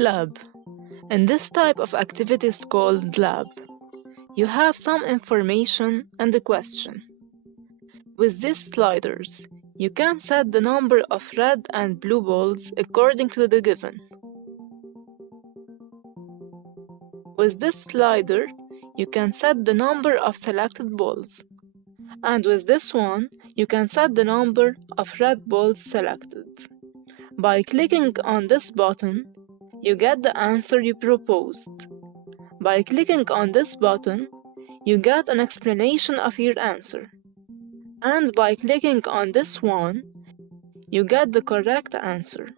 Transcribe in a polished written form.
Lab. In this type of activities called lab, you have some information and a question. With these sliders, you can set the number of red and blue balls according to the given. With this slider, you can set the number of selected balls. And with this one, you can set the number of red balls selected. By clicking on this button, you get the answer you proposed. By clicking on this button, you get an explanation of your answer. And by clicking on this one, you get the correct answer.